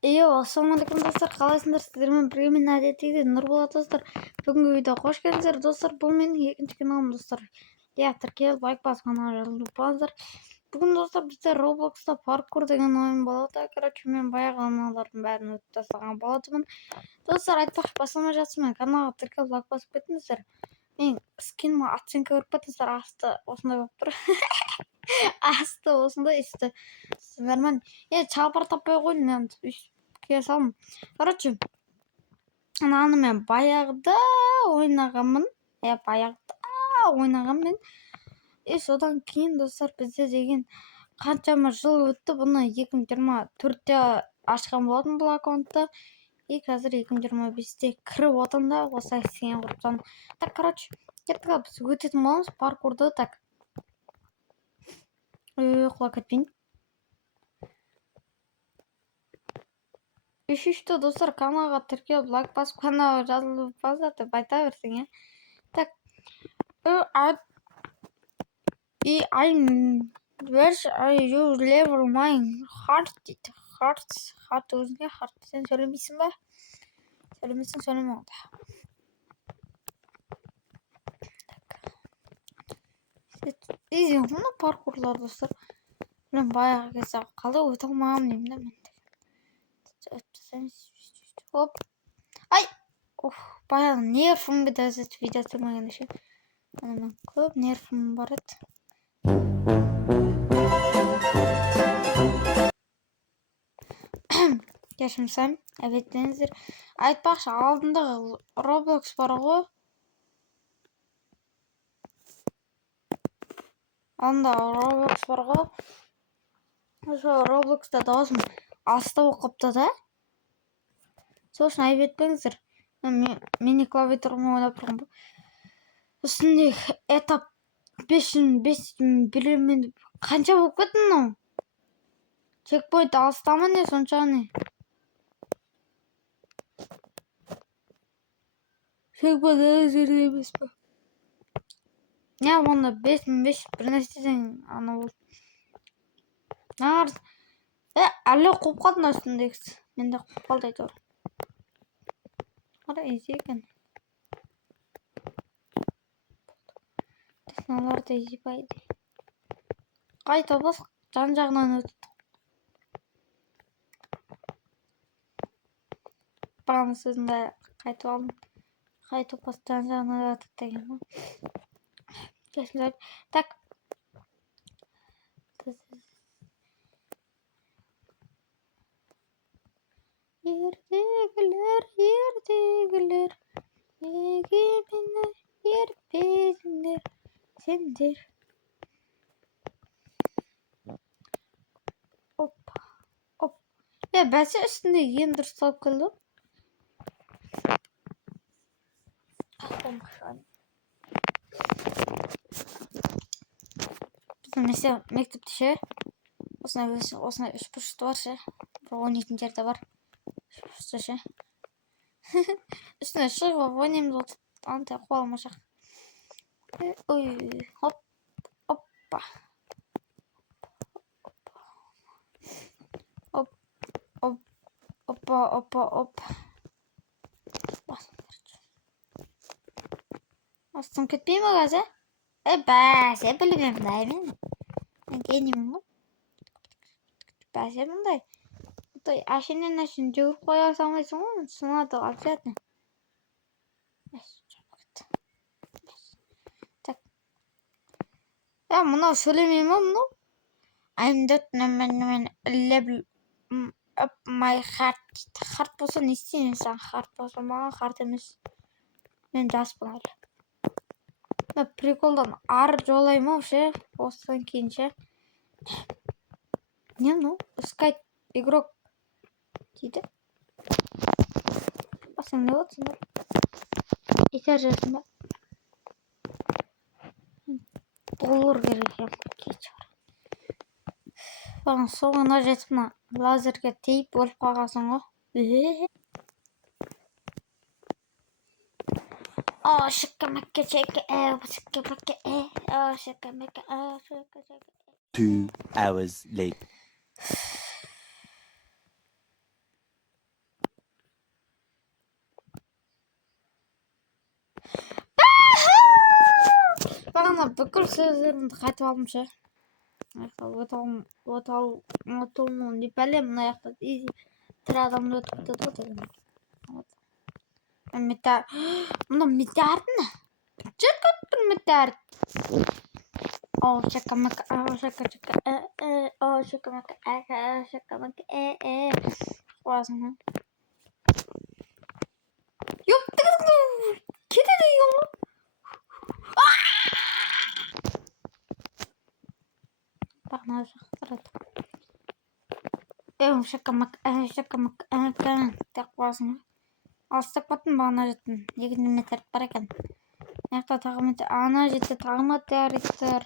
Ассалаумалейкум достар, қалайсыңдар? Сіздермен біргемін әдеттегідей Нұрболат достар. Бүгінгі видео қош келдіңіздер достар. Бұл менің екінші каналым достар. Тіркеліп лайк басып қана жазылыңыздар. Бүгін достар бізде Roblox'та паркур деген ойын болады. Короче, мен баяғы аналардың бәрін өтіп тастаған болатынмын. Достар, айтпақшы бастамай жатсымен каналға тіркеліп лайк басып кетіңіздер. Мен скиніме оценка беріп кетіңіздер. Асты осындай болып тұр. Асты осындай істі. Нормально. Чалбар таппай қойдым мен кие салдым. Короче, ананы мен баяғыда ойнағанмын. Ойнағанмын. Содан кейін достар бізде деген қаншама жыл өтті. Бұны 2024-те ашқан болатын бұл аккаунтты. Қазір 2025-те кіріп отында осылай сен құрып. Так, короче, кеттік біз өтетін боламыз паркурды. Так. Құлақ кетпейін. Үшінші достар, каналға тіркеліп лайк басып, каналға жазылып басып деп айта берсең, Так. You level mine heart дейді. Heart өзіңе heart. Сен сөйлемейсің ба? Сөйлемейсің, сөйлеме онда. Изи ғана паркурлар достар. Мен баяғы кезде қалай өте алмағанмын деймін да мен. Оп. Ай! Баяғы нервімге де видео түсірмеген үшін. Мен көп нервім бар еді. Кешірім, әбеттеңіздер. Айтпақшы, алдында Roblox бар ғой. Сол Roblox'та даусым аста оқыпты да. Сол үшін әбеттеңіздер. Мені клавиатурымы ойнап тұрған бұл. Үстінде этап 5 біліммен қанша болып кеттің мынау? Чекпойнт алыстама не сонша не? Чекпойнт әлі жерде емес па? Онда 5 бір нәрседен ана болды. Әлі қуып қалдың үстіндегісі. Мен де қуып қалды әйтеуір. Изи екен. Технолар да изи байды. Қайта бас жан-жағынан өтіп. Бағаны сөзінде қайтып алдым. Қайтып бас жан-жағынан өтіп деген. Кешірім. Так. Ертегілер, неге мені ерпедіңдер, сендер. Оп. Бәсе үстінде ең дұрыс салып келді. Біздің мектепте ше, осындай 3 бұрышты бар ше, бір ойнайтын жерде бар. Ше. Üstüne шығып ойнаймыз болды. Антай қолыма шақ. Оппа. Оппа. Астым кетпей ма қаза? Бәсе білмем даймен. Мен кенемін ғой. Бәсе мұндай. Әшінен жүгіп қоя салмайсың ғой, сынады обязательно. Так. Мұнау сөйлемей ма мұнау? I'm not level up my heart. Heart болса не істеймін саған? Heart болса маған heart емес. Мен жаспын әлі. Приколдан ар жолаймау ше, осыдан кейін ше. Не мұнау? Скайт игрок. Дейді. Басың не отсыңдар? Итер жерсің ба? Доллар керек ем. Кетшір. Бағын соғына жетіп ма лазерге тейіп өліп қағасың ғой. Шыққамәкке чеке, шыққамәкке, шыққамәкке. 2 hours later. бүкіл сөздерімді қайтып алдымшы. Отау не бәлем мына жақта тірі адамды өтіп кетеді ғой деген. Мына метеорит не? Четко метеорит. Шакамака. Қоясың. Кетеді екен ғой. Бағана шақырады. Шакамака. Деп қоясың. Алыстап баттым бағана жеттім. Екінші метеорит бар екен. Мына тағы метеорит. Ана жетті тағы метеориттер.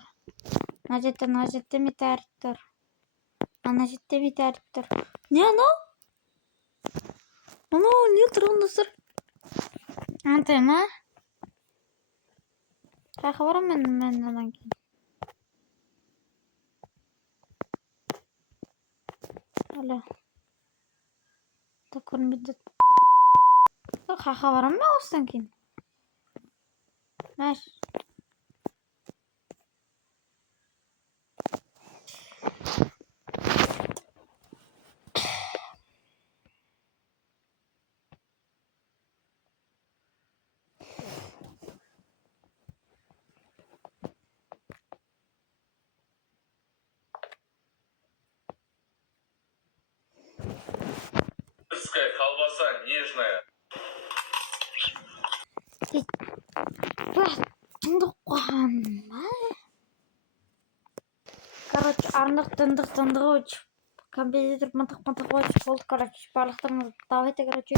Мына жетті метеориттер. Ана жетті метеориттер. Не анау? Анау не тұрған достар? Антай ма? Қайқа барам мен одан кейін. Алло. Так көрінбейді. Қайқа барам мен осыдан кейін. Мәш. Колбаса нежная. Короче, андық, компьютер мантық ойшы болды, короче, барлықтарыңыз давайте, короче.